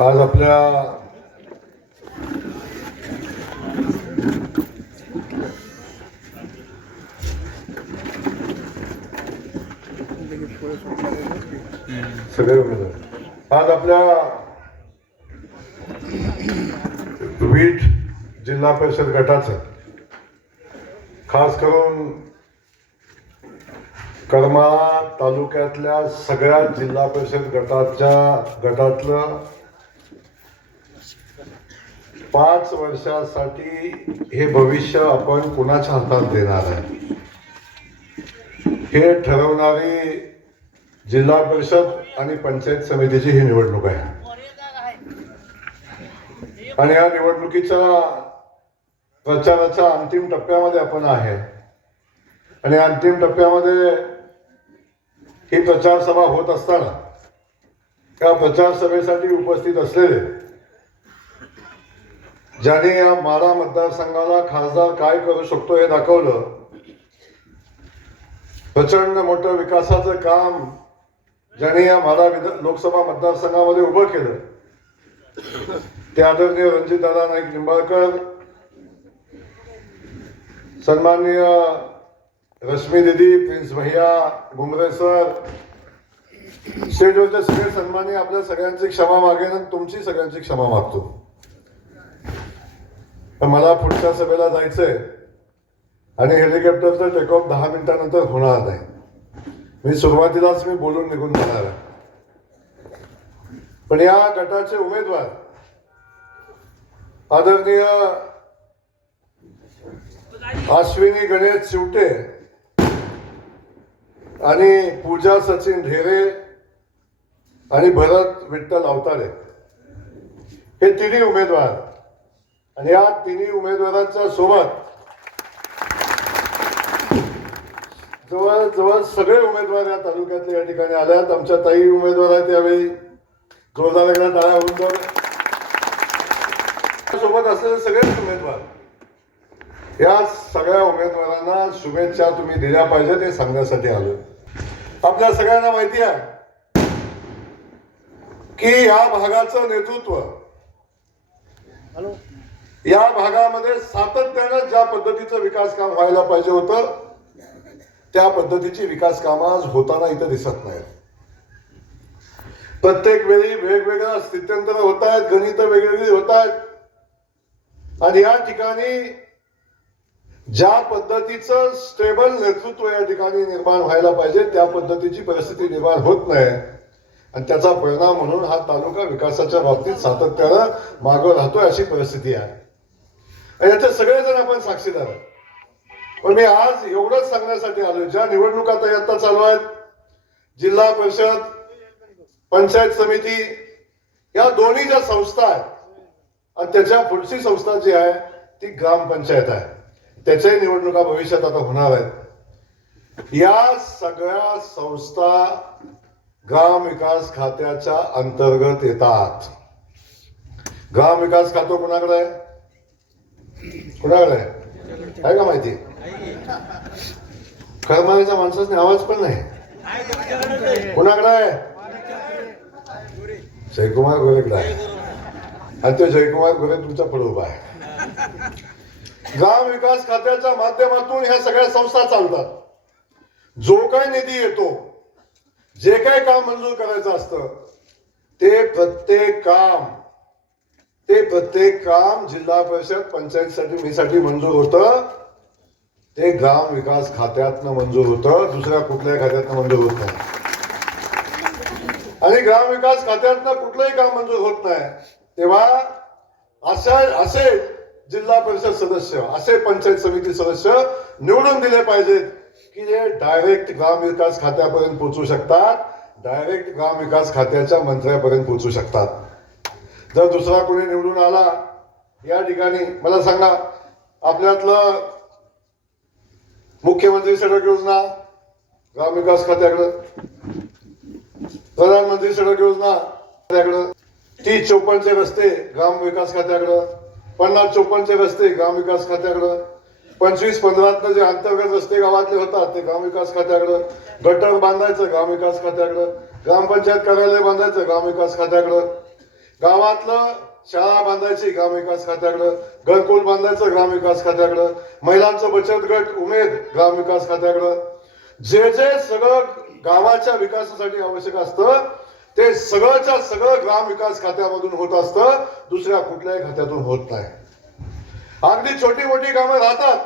आज आपल्या सगळे आज आपल्या वीट जिल्हा परिषद गटाचं खास करून करमाळा तालुक्यातल्या सगळ्या जिल्हा परिषद गटातलं 5 वर्षासाठी हे भविष्य आपण कुणाच्या हातात देणार आहे हे ठरवणारी जिल्हा परिषद आणि पंचायत समितीची ही निवडणूक आहे. आणि या निवडणुकीच्या प्रचाराच्या अंतिम टप्प्यामध्ये आपण आहे. आणि अंतिम टप्प्यामध्ये ही प्रचार सभा होत असताना त्या प्रचार सभेसाठी उपस्थित असलेले ज्याने या माढा मतदारसंघाला खासदार काय करू शकतो हे दाखवलं, प्रचंड मोठं विकासाचं काम ज्याने या माढा लोकसभा मतदारसंघामध्ये उभं केलं, ते आदरणीय रणजितदादा नाईक निंबाळकर, सन्माननीय रश्मी दीदी, प्रिन्स भैया, घुमरे सर, स्टेजवरचे सगळे सन्मानी, आपल्या सगळ्यांची क्षमा मागेन आणि तुमची सगळ्यांची क्षमा मागतो. मला पुढच्या सभेला जायचंय आणि हेलिकॉप्टरचं टेक ऑफ 10 मिनिटांनंतर होणार नाही. मी सुरुवातीलाच बोलून निघून जाणार आहे. पण या गटाचे उमेदवार आदरणीय अश्विनी गणेश चिवटे आणि पूजा सचिन ढेरे आणि भरत विठ्ठल अवतारे हे तिन्ही उमेदवार, आणि या तिन्ही उमेदवारांच्या सोबत जवळजवळ सगळे उमेदवार या तालुक्यातले या ठिकाणी आल्यात. आमच्या ताई उमेदवार आहेत, त्यावेळी जोरदार एकदा टाळ्या होऊन जाऊ. सोबत असलेले सगळेच उमेदवार, या सगळ्या उमेदवारांना शुभेच्छा तुम्ही दिल्या पाहिजेत हे सांगण्यासाठी आलो. आपल्या सगळ्यांना माहिती आहे की या भागाचं नेतृत्व, या भागामध्ये सातत्यानं ज्या पद्धतीचं विकास काम व्हायला पाहिजे होतं त्या पद्धतीची विकास कामं आज होताना इथं दिसत नाही. प्रत्येक वेळी वेगवेगळ्या स्थित्यंतर होत आहेत, गणित वेगवेगळी होत आहेत, आणि या ठिकाणी ज्या पद्धतीचं स्टेबल नेतृत्व या ठिकाणी निर्माण व्हायला पाहिजे त्या पद्धतीची परिस्थिती निर्माण होत नाही. आणि त्याचा परिणाम म्हणून हा तालुका विकासाच्या बाबतीत सातत्यानं मागं राहतोय अशी परिस्थिती आहे. आणि याचे सगळेजण आपण साक्षीदार आहोत. पण मी आज एवढंच सांगण्यासाठी आलोय, ज्या निवडणुका आता चालू आहेत, जिल्हा परिषद, पंचायत समिती, या दोन्ही ज्या संस्था आहेत आणि त्याच्या पुढची संस्था जी आहे ती ग्रामपंचायत आहे, त्याच्या निवडणुका भविष्यात आता होणार आहेत. या सगळ्या संस्था ग्राम विकास खात्याच्या अंतर्गत येतात. ग्राम विकास खातं कोणाकडे आहे? कोणाकडे आहे का माहिती? करमाळ्याच्या माणसाचा आवाज पण नाही. कोणाकडे आहे? जयकुमार गोरेकडे आहे. आणि तो जयकुमार गोरे तुमचा पुढे उभा आहे. ग्राम विकास खात्याच्या माध्यमातून ह्या सगळ्या संस्था चालतात. जो काही निधी येतो, जे काही काम मंजूर करायचं असतं ते प्रत्येक काम जिल्हा परिषद पंचायत समितीसाठी मंजूर होतं. ते ग्राम विकास खात्यातनं मंजूर होतं, दुसऱ्या कुठल्याही खात्यातनं मंजूर होत नाही. आणि ग्राम विकास खात्यातनं कुठलंही काम मंजूर होत नाही तेव्हा असे जिल्हा परिषद सदस्य, असे पंचायत समिती सदस्य निवडून दिले पाहिजेत की जे डायरेक्ट ग्राम विकास खात्यापर्यंत पोहोचू शकतात, डायरेक्ट ग्राम विकास खात्याच्या मंत्र्यापर्यंत पोहोचू शकतात. जर दुसरा कोणी निवडून आला या ठिकाणी, मला सांगा, आपल्यातलं मुख्यमंत्री सडक योजना ग्राम विकास खात्याकडं, प्रधानमंत्री सडक योजना खात्याकडं, 30-54 रस्ते ग्राम विकास खात्याकडं, 50-54 रस्ते ग्राम विकास खात्याकडं, 25-15 जे अंतर्गत रस्ते गावातले होतात ते ग्रामविकास खात्याकडं, गटर बांधायचं ग्रामविकास खात्याकडं, ग्रामपंचायत कार्यालय बांधायचं ग्रामविकास खात्याकडं. गावातलं शाळा बांधायची ग्रामविकास खात्याकडं, घरकुल बांधायचं ग्रामविकास खात्याकडं, महिलांचं बचत गट उमेद ग्रामविकास खात्याकडं, जे जे सगळं गावाच्या विकासासाठी आवश्यक असतं ते सगळंच्या सगळं ग्रामविकास खात्यामधून होत असतं, दुसऱ्या कुठल्याही खात्यातून होत नाही. अगदी छोटी मोठी कामं राहतात,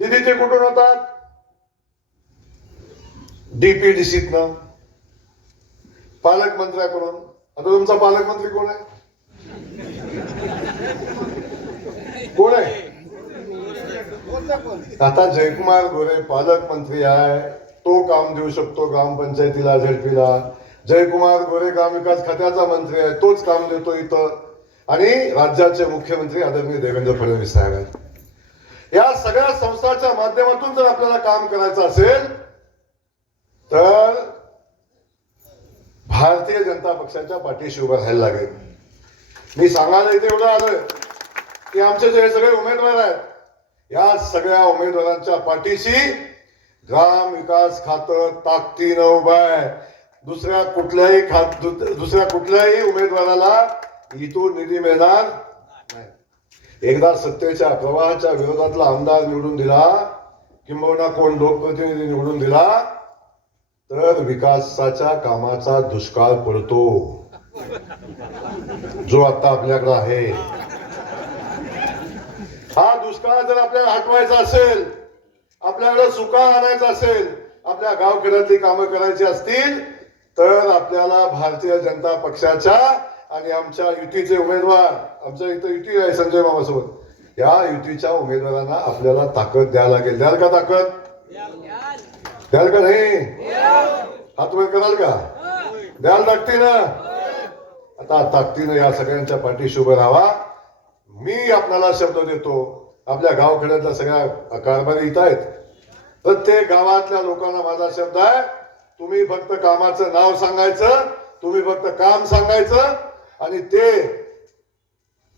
दिदी ते कुठून होतात? डीपीडीसीतनं, पालकमंत्र्याकडून. आता तुमचा पालकमंत्री कोण आहे? कोण आहे? आता जयकुमार गोरे पालकमंत्री आहे, तो काम देऊ शकतो ग्रामपंचायतीला, झेडपीला. जयकुमार गोरे ग्रामविकास खात्याचा मंत्री आहे, तोच काम देतो इथं. आणि राज्याचे मुख्यमंत्री आदरणीय देवेंद्र फडणवीस साहेब आहेत. या सगळ्या संस्थांच्या माध्यमातून जर आपल्याला काम करायचं असेल तर भारतीय जनता पक्षाच्या पाठीशी उभं राहायला लागेल. मी सांगायला इथे एवढं आलोय की आमचे जे सगळे उमेदवार आहेत, या सगळ्या उमेदवारांच्या पाठीशी ग्राम विकास खातं ताकदीनं उभं आहे. दुसऱ्या कुठल्याही उमेदवाराला इथून निधी मिळणार नाही. एकदा सत्तेच्या प्रवाहाच्या विरोधातला आमदार निवडून दिला, किंबहुना कोण लोकप्रतिनिधी निवडून दिला, तर विकासाच्या कामाचा दुष्काळ पडतो, जो आता आपल्याकडे आहे. हा दुष्काळ जर आपल्याला हटवायचा असेल, आपल्याकडे सुका आणायचा असेल, आपल्या गावखेड्यातली कामं करायची असतील, तर आपल्याला भारतीय जनता पक्षाच्या आणि आमच्या युतीचे उमेदवार, आमच्या इथं युती आहे संजय मामा सोबत, या युतीच्या उमेदवारांना आपल्याला ताकद द्यायला लागेल. द्याल का ताकद? द्याल का नाही? हात वर कराल का? द्याल ताकदीनं? आता ताकदीनं या सगळ्यांच्या पाठीशी उभं राहावा. मी आपल्याला शब्द देतो, आपल्या गावखेड्यातल्या सगळ्या कारभारी इथं आहेत, प्रत्येक गावातल्या लोकांना माझा शब्द आहे, तुम्ही फक्त कामाचं नाव सांगायचं, तुम्ही फक्त काम सांगायचं, आणि ते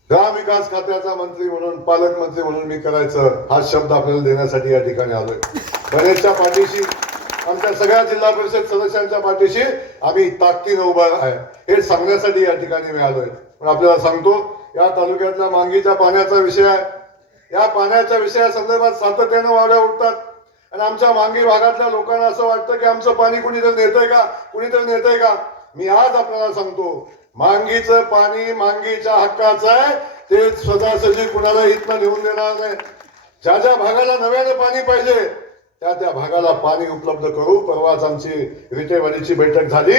ग्रामविकास खात्याचा मंत्री म्हणून, पालकमंत्री म्हणून मी करायचं, हा शब्द आपल्याला देण्यासाठी या ठिकाणी आलोय. गणेशच्या पाठीशी, आमच्या सगळ्या जिल्हा परिषद सदस्यांच्या पाठीशी आम्ही ताकदीनं उभं आहे, हे सांगण्यासाठी या ठिकाणी मी आलोय. पण आपल्याला सांगतो, या तालुक्यातल्या मांगीच्या पाण्याचा विषय आहे. या पाण्याच्या विषयासंदर्भात सातत्यानं वावड्या उठतात आणि आमच्या मांगी भागातल्या लोकांना असं वाटतं की आमचं पाणी कुणीतरी नेतंय का, कुणीतरी नेतंय का. मी आज आपल्याला सांगतो, मांगीचं पाणी मांगीच्या हक्काचं आहे, ते सदासजी कुणाला इथनं नेऊन देणार नाही. ज्या ज्या भागाला नव्यानं पाणी पाहिजे त्या त्या भागाला पाणी उपलब्ध करू. परवाच आमची विटेवाडीची बैठक झाली.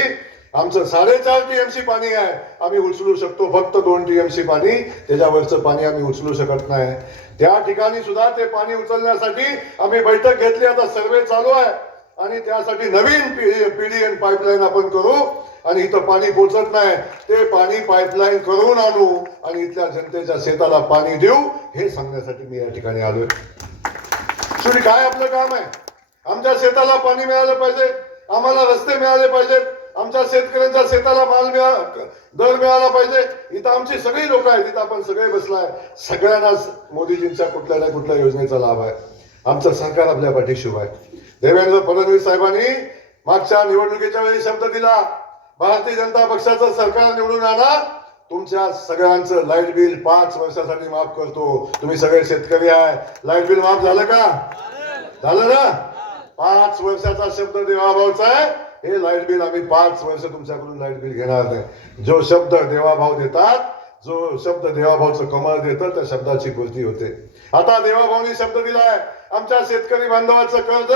आमचं 4.5 TMC पाणी आहे, आम्ही उचलू शकतो फक्त 2 TMC पाणी, त्याच्यावरचं पाणी आम्ही उचलू शकत नाही. त्या ठिकाणी सुद्धा ते पाणी उचलण्यासाठी आम्ही बैठक घेतली. आता सर्वे चालू आहे आणि त्यासाठी नवीन PDN पाईपलाईन आपण करू आणि इथं पाणी पोचत नाही, ते पाणी पाईपलाईन करून आणू आणि इथल्या जनतेच्या शेताला पाणी देऊ, हे सांगण्यासाठी मी या ठिकाणी आलोय. शेवटी काय आपलं काम आहे? आमच्या शेताला पाणी मिळालं पाहिजे, आम्हाला रस्ते मिळाले पाहिजेत, आमच्या शेतकऱ्यांच्या शेताला दर मिळाला पाहिजे. इथं आमची सगळी लोक आहेत, इथं आपण सगळे बसलाय, सगळ्यांनाच मोदीजींच्या कुठल्या ना कुठल्या योजनेचा लाभ आहे. आमचं सरकार आपल्या पाठीशी उभं आहे. देवेंद्र फडणवीस साहेबांनी मागच्या निवडणुकीच्या वेळी शब्द दिला, भारतीय जनता पक्षाचं सरकार निवडून आणा, तुमच्या सगळ्यांचं लाईट बिल 5 वर्षासाठी माफ करतो. तुम्ही सगळे शेतकरी आहे, लाईट बिल माफ झालं का? झालं ना? 5 वर्षाचा शब्द देवाभाऊचा आहे. हे लाईट बिल आम्ही 5 वर्ष तुमच्याकडून लाईट बिल घेणार नाही. जो शब्द देवाभाऊ देतात, जो शब्द देवाभाऊचं कमळ देतं, त्या शब्दाची पूर्ती होते. आता देवाभाऊनी शब्द दिलाय, आमच्या शेतकरी बांधवाचं कर्ज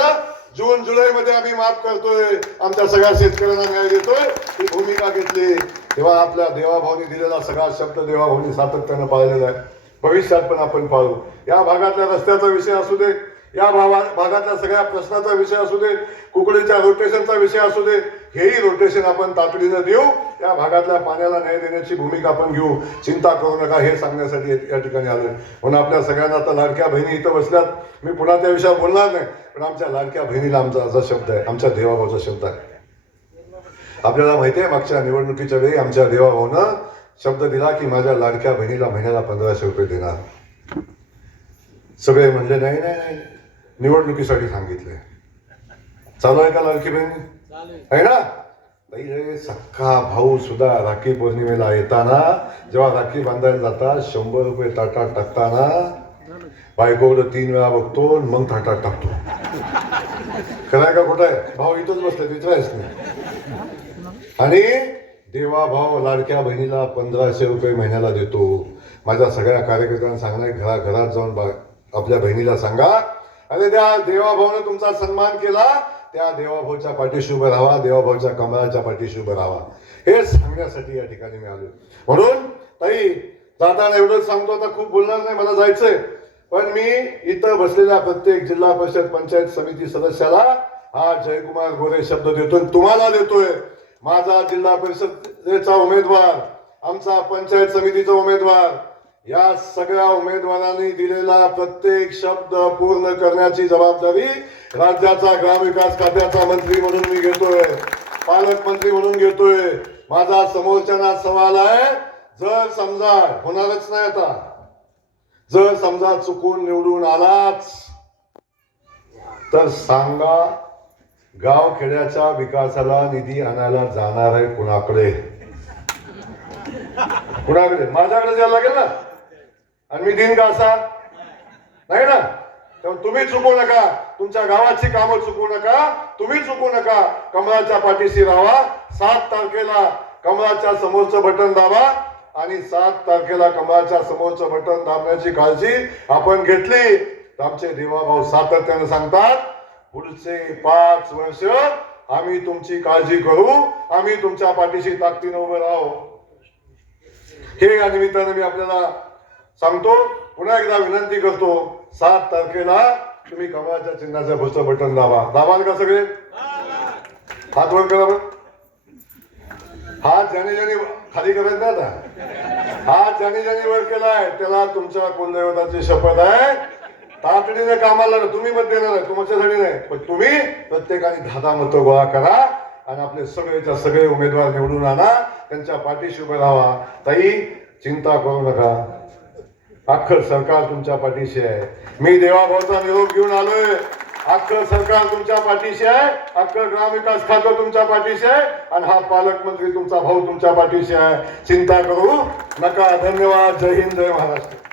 जून जुलै मध्ये आम्ही माफ करतोय, आमच्या सगळ्या शेतकऱ्यांना न्याय देतोय, ही भूमिका घेतली. तेव्हा आपल्या देवाभाऊनी दिलेला सगळा शब्द देवाभाऊनी सातत्यानं पाळलेला आहे. भविष्यात पण आपण पाळू. या भागातल्या रस्त्याचा विषय असू दे, या भागातल्या सगळ्या प्रश्नाचा विषय असू दे, कुकडीच्या रोटेशनचा विषय असू दे, हेही रोटेशन आपण तातडीनं देऊ. या भागातल्या पाण्याला न्याय देण्याची भूमिका आपण घेऊ. चिंता करू नका, हे सांगण्यासाठी या ठिकाणी आलोय. म्हणून आपल्या सगळ्यांना आता लाडक्या बहिणी इथं बसल्यात, मी पुन्हा त्या विषयावर बोलणार नाही, पण आमच्या लाडक्या बहिणीला आमचा शब्द आहे, आमच्या देवाभाऊचा शब्द आहे. आपल्याला माहिती आहे, मागच्या निवडणुकीच्या वेळी आमच्या देवाभाऊनं शब्द दिला की माझ्या लाडक्या बहिणीला महिन्याला 1500 रुपये देणार. सगळे म्हणले नाही नाही नाही, निवडणुकीसाठी सांगितले. चालू आहे का लाडकी बहिणी? आहे ना? ताई हे सख्खा भाऊ सुद्धा राखी पौर्णिमेला येताना जेव्हा राखी बांधायला जातात 100 रुपये ताटात टाकताना बायकोकडे 3 वेळा बघतो आणि मग ताटात टाकतो. खरंय का खोटं आहे? भाऊ इथंच बसले विचारायच नाही. आणि देवा भाऊ लाडक्या बहिणीला 1500 रुपये महिन्याला देतो. माझ्या सगळ्या कार्यकर्त्यांना सांगणार घराघरात जाऊन आपल्या बहिणीला सांगा, अरे त्या देवाभाऊने तुमचा सन्मान केला, त्या देवाभाऊच्या पाठीशी उभं राहावा, देवाभाऊच्या कमळाच्या पाठीशी उभं राहावा. हे सांगण्यासाठी या ठिकाणी मी आलो. म्हणून ताई जाताना एवढंच सांगतो, आता खूप बोलणार नाही, मला जायचंय. पण मी इथं बसलेल्या प्रत्येक जिल्हा परिषद पंचायत समिती सदस्याला हा जयकुमार गोरे शब्द देतोय, तुम्हाला देतोय. माझा जिल्हा परिषदेचा उमेदवार, आमचा पंचायत समितीचा उमेदवार, या सगळ्या उमेदवारांनी दिलेला प्रत्येक शब्द पूर्ण करण्याची जबाबदारी राज्याचा ग्रामविकास खात्याचा मंत्री म्हणून मी घेतोय, पालकमंत्री म्हणून घेतोय. माझा समोरच्यांना सवाल आहे, जर समजा होणारच नाही आता, जर समजा चुकून निवडून आलाच तर सांगा, गाव खेड्याच्या विकासाला निधी आणायला जाणार आहे कुणाकडे? कुणाकडे? माझ्याकडे जायला लागेल ना, आणि मी देईन का असा? नाही ना. तेव्हा तुम्ही चुकू नका, तुमच्या गावाची कामं चुकू नका, तुम्ही चुकू नका. कमळाच्या पाठीशी राहा. 7 तारखेला कमळाच्या समोरचं बटन दाबा, आणि 7 तारखेला कमळाच्या समोरचं बटन दाबण्याची काळजी आपण घेतली तर आमचे देवाभाऊ सातत्याने सांगतात, पुढचे 5 वर्ष आम्ही तुमची काळजी करू, आम्ही तुमच्या पाठीशी ताकदीने उभे राहू. हे या निमित्ताने मी आपल्याला सांगतो. पुन्हा एकदा विनंती करतो, 7 तारखेला तुम्ही कमळाच्या चिन्हाच्या पुढचं बटन दाबा. दाबाल का सगळे? हात वर करा बरं. हात ज्याने ज्याने खाली करायचं ना, आता हात ज्याने ज्याने वर केलाय त्याला तुमच्या कुलदैवताची शपथ आहे, तातडीने कामाला. तुम्ही मत देणार आहे, तुमच्यासाठी नाही, पण तुम्ही प्रत्येकाने 10 मतं गोळा करा आणि आपले सगळेच्या सगळे उमेदवार निवडून आणा, त्यांच्या पाठीशी उभे राहा. ताई चिंता करू नका, अख्खं सरकार तुमच्या पाठीशी आहे. मी देवाभाऊचा निरोप घेऊन आलोय, अख्खं सरकार तुमच्या पाठीशी आहे, अख्खं ग्रामविकास खातं तुमच्या पाठीशी आहे, आणि हा पालकमंत्री तुमचा भाऊ तुमच्या पाठीशी आहे. चिंता करू नका. धन्यवाद. जय हिंद, जय महाराष्ट्र.